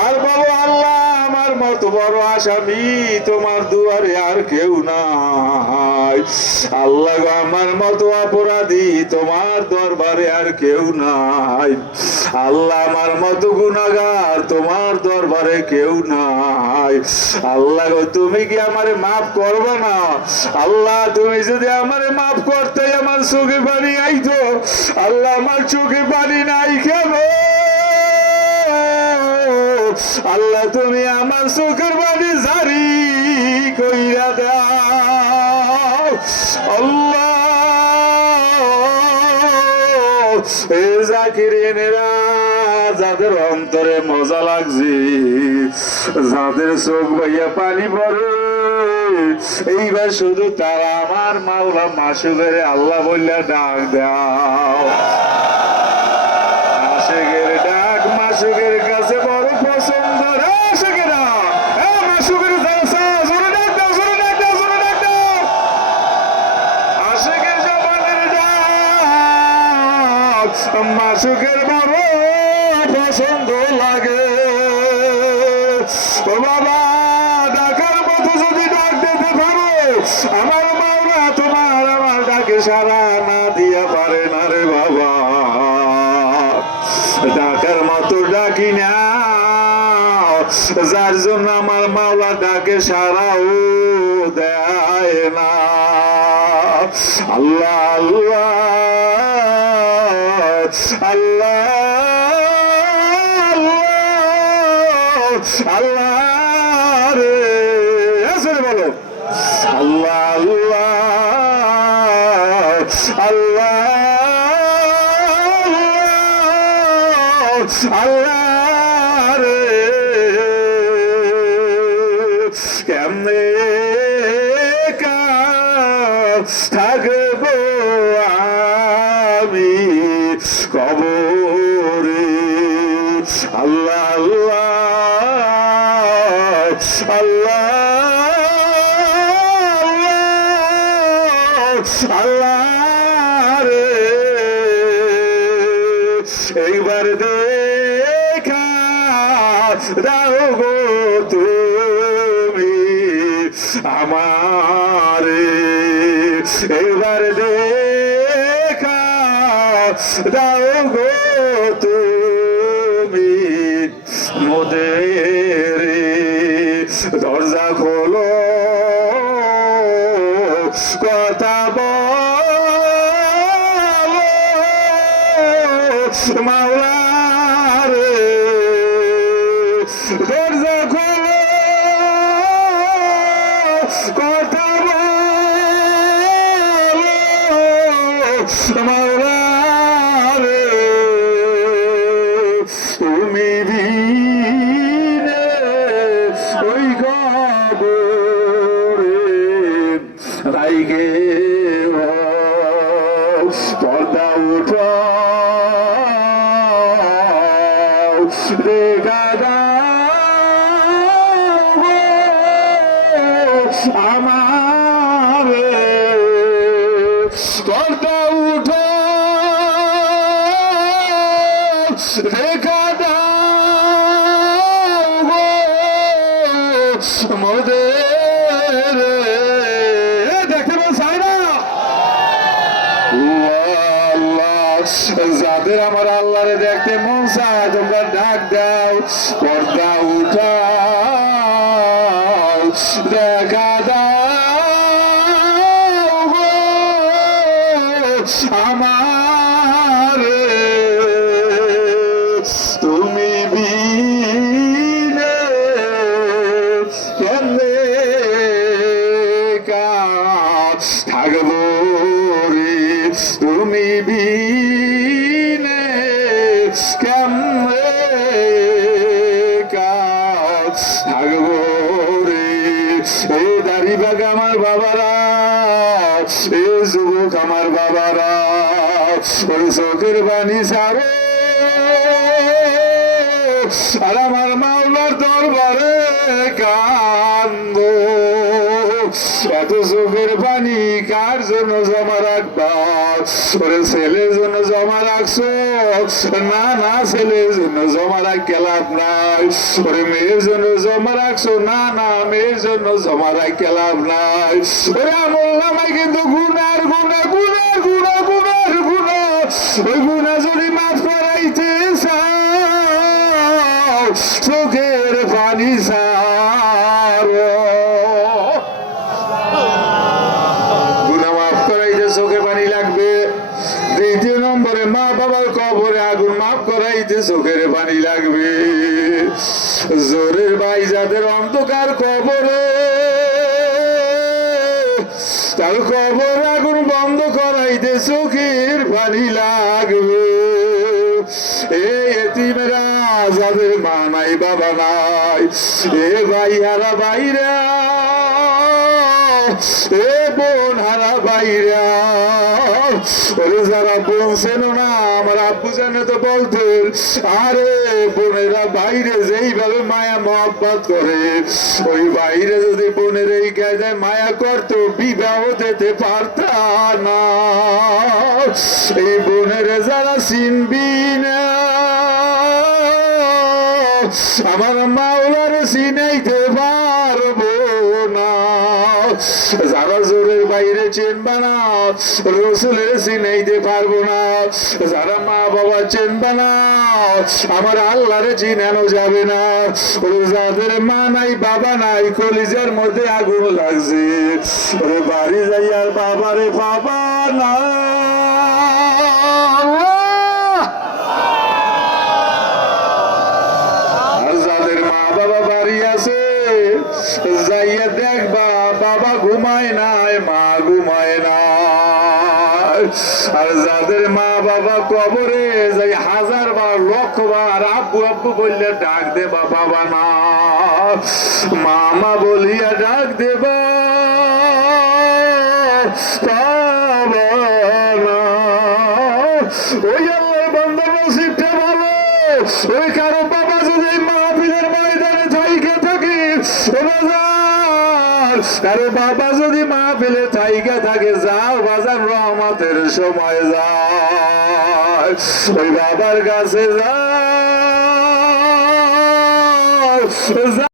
আর বাবু আল্লাহ, আমার মতো বড় আসামি, তোমার দুয়ারে আর কেউ নাই। আল্লাহ আমার মতো অপরাধী, তোমার দরবারে আর কেউ নাই। আল্লাহ, আমার মতো গুনাগার তোমার দরবারে কেউ নাই। আল্লাহ তুমি কি আমারে মাফ করবে না? আল্লাহ, তুমি যদি আমারে মাফ করতে আমার চোখে পানি আইতো, আল্লাহ, আমার চোখে পানি নাই আল্লাহ তুমি আমার চোখের বাড়ি জারি কইরা দাও। আল্লাহ যাদের অন্তরে মজা লাগছে, যাদের চোখ ভাইয়া পানি পড়ে, এইবার শুধু তারা আমার মাওলা মাসু মাসুকের আল্লাহ বললে ডাক দাও। আশেকের ডাক আশেকেরা বড় পছন্দ লাগে। ও বাবা, ডাকার মতো যদি ডাক দিতে পারো, আমার মাওলা তোমার আমার ডাকে সারা না দিয়া পারে না রে বাবা ডাকার মতো ডাকি না যার জন্য আমার মাওলা ডাকে সারাও দেয় না। আল্লাহ আল্লাহ আল্লাহ আল্লাহ রে। কেমনে থাকব আমি কবরে। আল্লাহ আল্লাহ আল্লাহ আল্লাহ রে। এইবার দেখা আমারে এইবার দেখা দাও গো তুমি মোদের দরজা খোলো। কথা বলো মাওলা রে দরজা দাও আমার। পর্দা উঠো দেখা দাও মোদের। দেখতে পাচ্ছি না যাদের আমার আল্লাহরে দেখতে তোমরা ডাক দাও, পর্দা উঠাও, দেখা দাও আমার। তুমি বিনে কেমনে কাজ থাকব রে? তুমি বিনে আমার বাবারা। এই আমার বাবারা ওই চোখের বাণী সারে আর আমার মাওলার দরবারে কান্দ এত চোখের পানি কার জন্য জমা রাখবা? ওরে ছেলের জন্য জমা রাখছো? না না, ছেলের জন্য জমা রাখতে লাভ নাই। ওরে মেয়ের জন্য জমা রাখছো? না না, মেয়ের জন্য জমা রাখতে লাভ নাই। ওরে আমল নামাই কিন্তু গুনার গুনা গুনার গুনা গুনার গুনা ওই গুনা যদি মাফ করাইতে চাও চোখের মা বাবার কবরে আগুন মাফ করাইতে চোখের পানি লাগবে। জোরের ভাই যাদের অন্ধকার কবরে, তার কবর আগুন বন্ধ করাইতে চোখের পানি লাগবে। এতিমেরা যাদের মা নাই, বাবা নাই, এ ভাই হারা বাইরা বোন হারা যারা না, আমার আব্বু জানে তো বলতেন, আরে বোনেরা বাইরে যেইভাবে মায়া করে, ওই বাইরে যদি বোনের এই কায়দায় মায়া করতো, বিবাহ দিতে পারতা না। এই বোনের যারা চিনবি না, আমার মাওলার চিনাইতে পারব না যারা জোরের বাইরে চেনবা না, রসুলের চিনাইতে পারব না। যারা মা বাবা চেনবা না, আমার আল্লাহর চিনানো যাবে না। যাদের মা নাই, বাবা নাই, কলিজার মধ্যে আগুন লাগছে। বাড়ি যাই আর বাবারে বাবা বাবা ঘুমায় নাই, মা ঘুমায় না আর যাদের মা বাবা কবরে যাই হাজার বার, লক্ষ বার আব্বু আব্বু বললে, ডাক দেবা বাবা না মামা বলিয়া, ডাক দেবা কারও বাবা যদি মা ফেলে থাইকে থাকে, যাও বাজার রহমতের সময় যায় ওই বাবার কাছে যাও।